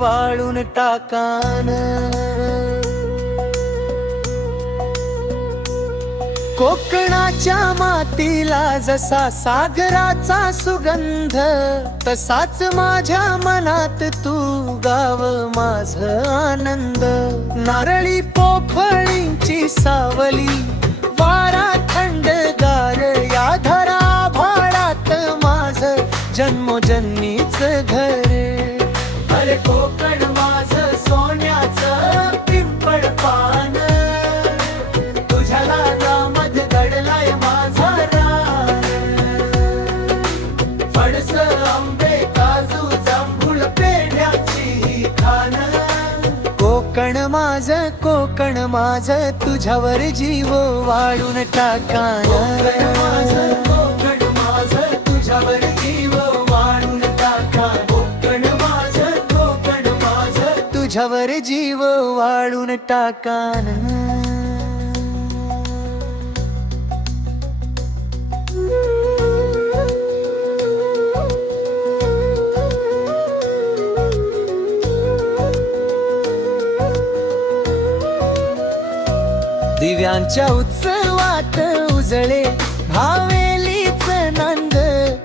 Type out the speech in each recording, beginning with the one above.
वाळून टाकान. कोकणाच्या मातीला जसा सागराचा सुगंध, तसाच माझ्या मनात तू गाव माझ आनंद. नारळी पोफळींची सावली, वारा थंडगार, या धरा भाळात माझ जन्मोजन्मीच घर. अरे कोकण माझ सोन्याचं पिंपळ पान, तुझ्या लाडामध्ये दडलाय माझा रान. फणस आंबे काजू जांभूळ पेढ्याची खान. कोकण माझ तुझ्यावर जीव वाळून टाकान. कोकण माझ तुझ्यावर जीव वाळून टाकान. कोकण माझ तुझ्यावर जीव वाळून टाकान. दिव्यांच्या उत्सवात उजळे भावेलीच नांद.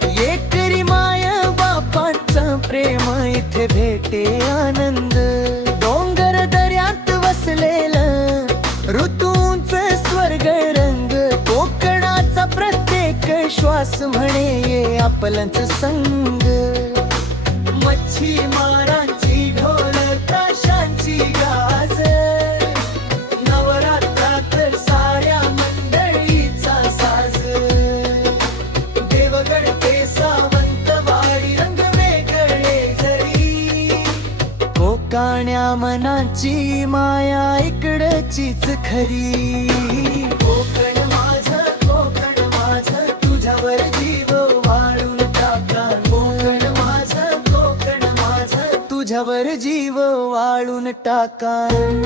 एकरी माय बापांचं प्रेम इथे भेटे आनंद. डोंगर दऱ्यात वसलेलं ऋतूंच स्वर्ग रंग. कोकणाचा प्रत्येक श्वास म्हणे ये आपलंच संग. मच्छी मारांची ढोल ताशांची गाज, काण्या मनाची माया इकडचीच खरी. कोकण माझ तुझ्यावर जीव वाळून टाकान. कोकण माझ तुझ्यावर जीव वाळून टाकान.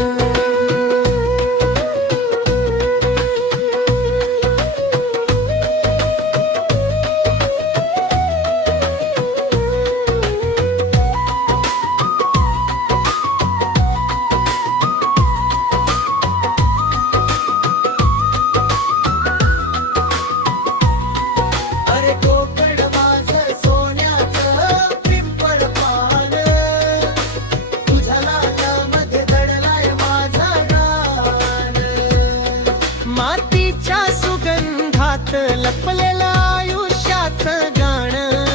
मातीच्या सुगंधात लपलेलं आयुष्याचं गाणं.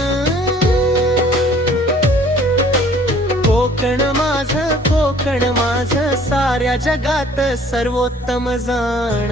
कोकण माझ साऱ्या जगात सर्वोत्तम जाण.